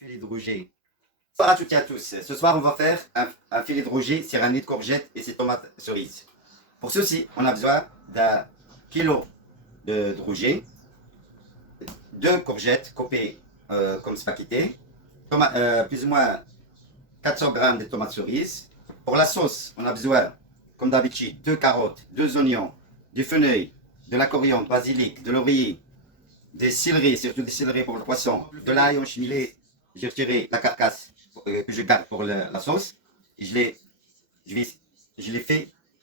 Filet de rouget. Bonsoir à toutes et à tous. Ce soir, on va faire un filet de rouget sur un nid de courgettes et ses tomates cerises. Pour ceci, on a besoin d'un kilo de rouget, 2 courgettes coupées comme spaghetti, plus ou moins 400 g de tomates cerises. Pour la sauce, on a besoin, comme d'habitude, 2 carottes, 2 oignons, du fenouil, de la coriandre, basilic, de laurier, des céleris, surtout des céleris pour le poisson, de l'ail en chimilé. J'ai retiré la carcasse que je garde pour la sauce et je l'ai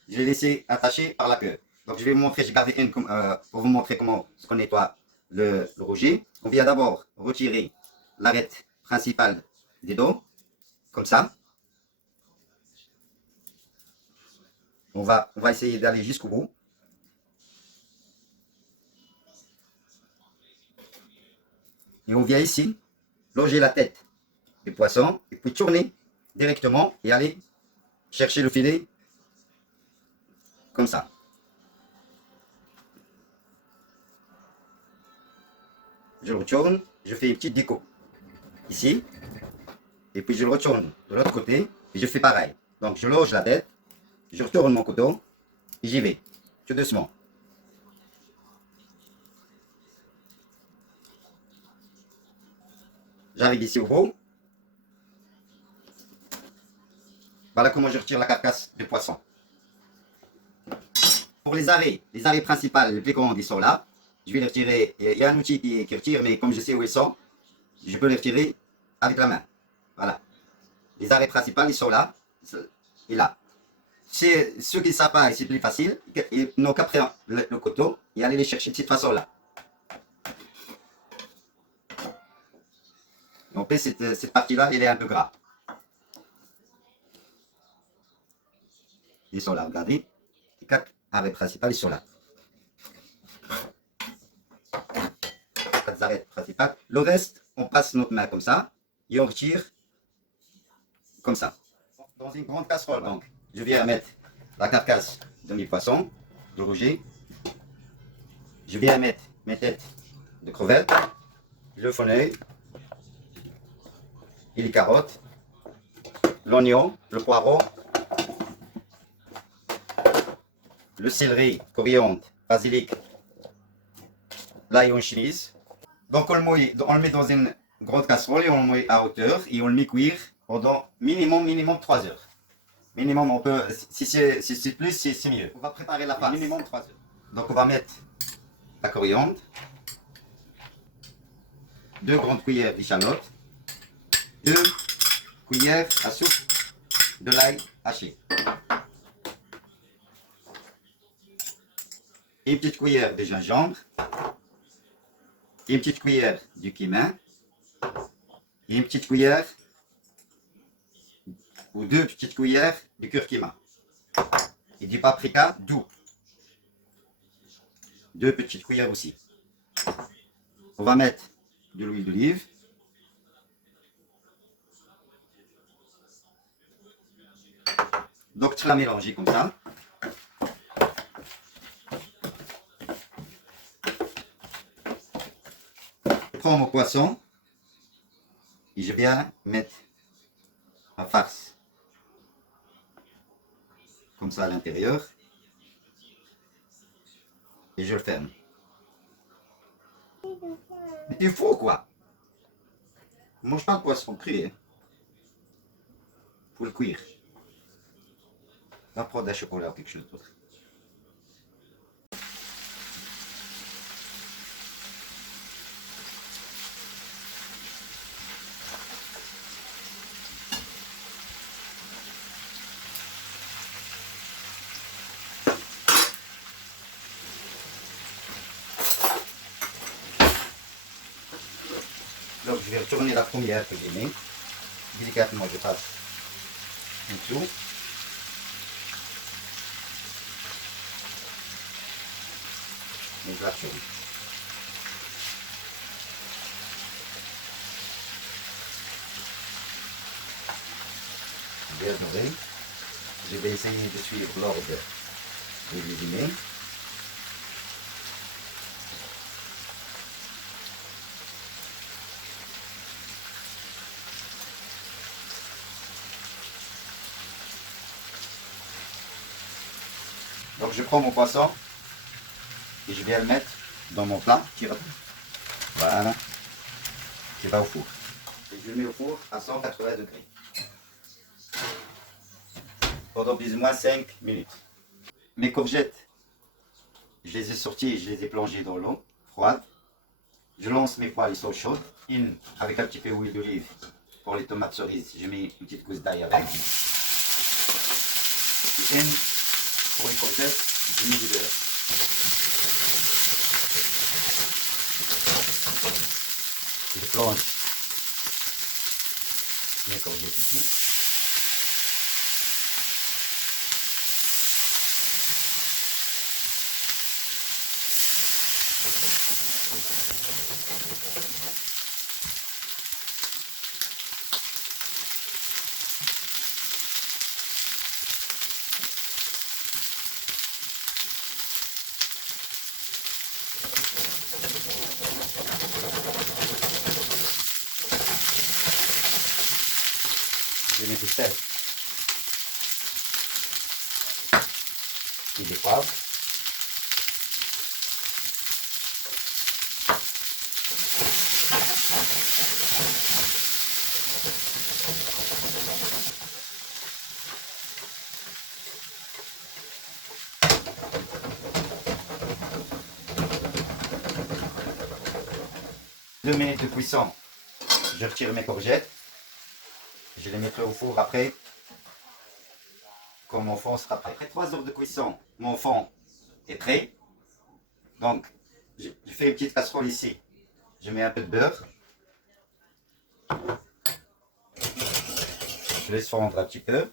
laissé attaché par la queue. Donc je vais vous montrer, j'ai gardé une pour vous montrer comment on nettoie le rouget. On vient d'abord retirer l'arête principale des dos, comme ça. On va essayer d'aller jusqu'au bout. Et on vient ici, loger la tête du poisson, et puis tourner directement et aller chercher le filet, comme ça. Je le retourne, je fais une petite découpe ici, et puis je le retourne de l'autre côté, et je fais pareil. Donc je loge la tête, je retourne mon couteau, et j'y vais, tout doucement. J'arrive ici au bout. Voilà comment je retire la carcasse du poisson. Pour les arrêts principaux, les plus grands, ils sont là. Je vais les retirer. Il y a un outil qui retire, mais comme je sais où ils sont, je peux les retirer avec la main. Voilà. Les arrêts principaux, ils sont là. Et là. Ceux qui ne savent pas, c'est plus facile. Ils n'ont qu'à prendre le couteau et aller les chercher de cette façon-là. Donc cette partie-là, elle est un peu gras. Ils sont là, regardez. Les 4 arrêts principaux, ils sont là. 4 arrêts principaux. Le reste, on passe notre main comme ça et on retire comme ça. Dans une grande casserole, donc, je viens mettre la carcasse de mes poissons, de rouget. Je viens mettre mes têtes de crevettes, le fenouil et les carottes, l'oignon, le poireau, le céleri, coriandre, basilic, l'ail en chemise. Donc on le met dans une grande casserole et on le met à hauteur et on le met cuire pendant minimum 3 heures. Minimum, on peut, si c'est plus, c'est mieux. On va préparer la pâte, minimum 3 heures. Donc on va mettre la coriandre, 2 grandes cuillères d'échalote, 2 cuillères à soupe de l'ail haché. Une petite cuillère de gingembre, une petite cuillère du cumin, et une petite cuillère ou 2 petites cuillères de curcuma et du paprika doux. 2 petites cuillères aussi. On va mettre de l'huile d'olive. Donc tu la mélanger comme ça. Je prends mon poisson et je viens mettre la farce comme ça à l'intérieur et je le ferme. Mais il faut quoi? On mange pas le poisson cru, hein. Faut le cuire. On va prendre un chocolat ou quelque chose d'autre. Donc je vais retourner la première que j'ai mis. Délicatement je passe en dessous. Et je la tourne. Bien doré. Je vais essayer de suivre l'ordre de cuisiner. Donc je prends mon poisson et je viens le mettre dans mon plat. Voilà. Qui va au four. Et je le mets au four à 180 degrés. Pendant plus ou moins 5 minutes. Mes courgettes, je les ai sorties et je les ai plongées dans l'eau froide. Je lance mes poêles, ils sont chaudes. Une avec un petit peu d'huile d'olive. Pour les tomates cerises, je mets une petite gousse d'ail avec. Et une pour les courgettes, je mets du beurre. Je plonge mes courgettes ici. Je mets du sel et des poivres. Deux minutes de cuisson, je retire mes courgettes. Je les mettrai au four après, quand mon fond sera prêt. Après 3 heures de cuisson, mon fond est prêt. Donc, je fais une petite casserole ici. Je mets un peu de beurre. Je laisse fondre un petit peu.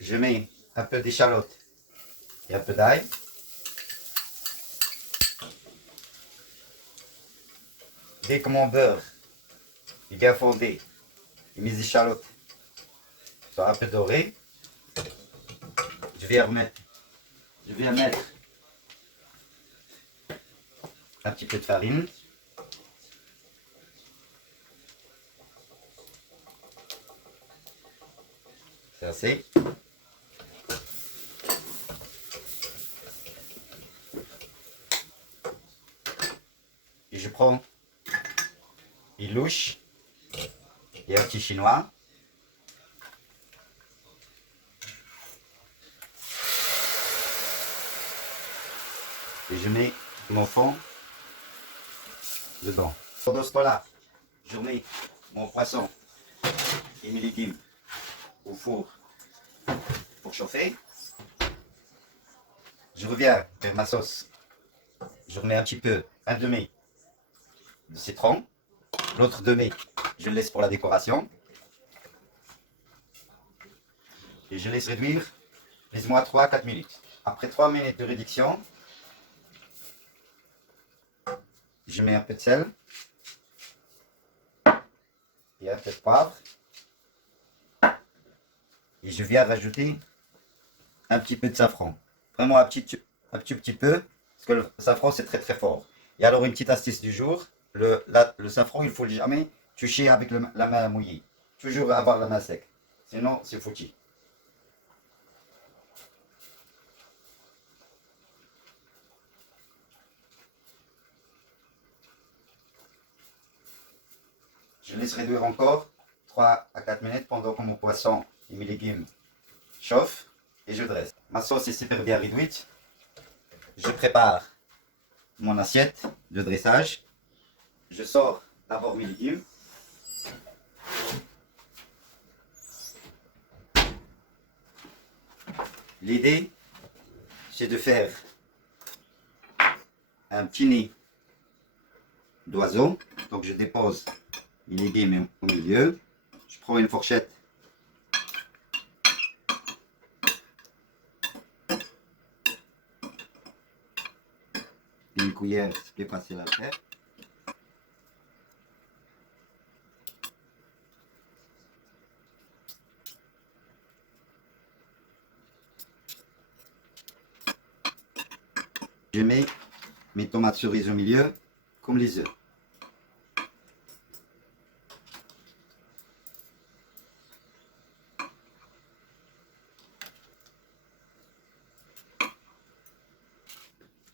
Je mets un peu d'échalote et un peu d'ail. Dès que mon beurre est bien fondé et mes échalotes sont un peu dorées, je vais mettre un petit peu de farine. C'est assez. Et je prends une louche et un petit chinois. Et je mets mon fond dedans. Pendant ce temps-là, je mets mon poisson et mes légumes au four pour chauffer. Je reviens vers ma sauce. Je remets un petit peu, un demi de citron. L'autre demi, je le laisse pour la décoration. Et je laisse réduire, laisse-moi 3-4 minutes. Après 3 minutes de réduction, je mets un peu de sel et un peu de poivre. Et je viens rajouter un petit peu de safran. Vraiment un petit peu, parce que le safran c'est très très fort. Et alors une petite astuce du jour, le safran il faut jamais toucher avec la main mouillée. Toujours avoir la main sec, sinon c'est foutu. Je laisse réduire encore 3 à 4 minutes pendant que mon poisson et mes légumes chauffent et je dresse. Ma sauce est super bien réduite. Je prépare mon assiette de dressage. Je sors d'abord mes légumes. L'idée, c'est de faire un petit nid d'oiseau. Donc je dépose les légumes au milieu. Je prends une fourchette. Et une cuillère, c'est plus facile à faire. Je mets mes tomates cerises au milieu, comme les œufs.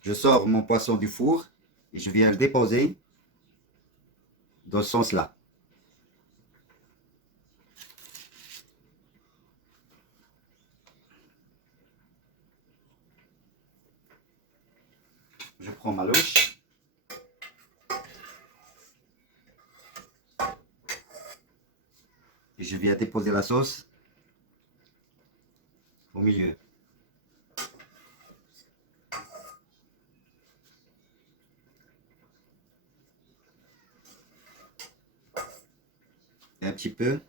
Je sors mon poisson du four et je viens le déposer dans ce sens-là. Je prends ma louche. Et je viens déposer la sauce au milieu. Et un petit peu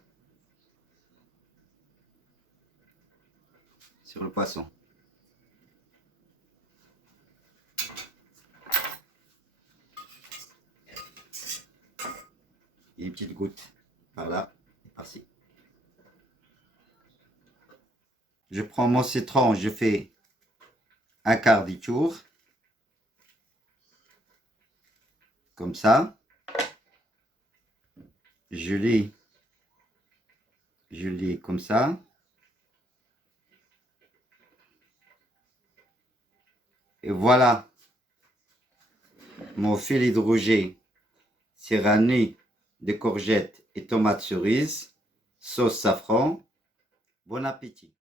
sur le poisson. Et une petite goutte par là et par-ci. Je prends mon citron, je fais un quart du tour. Comme ça. Je lis comme ça. Et voilà mon filet de rouget sirani de courgettes et tomates cerises, sauce safran. Bon appétit!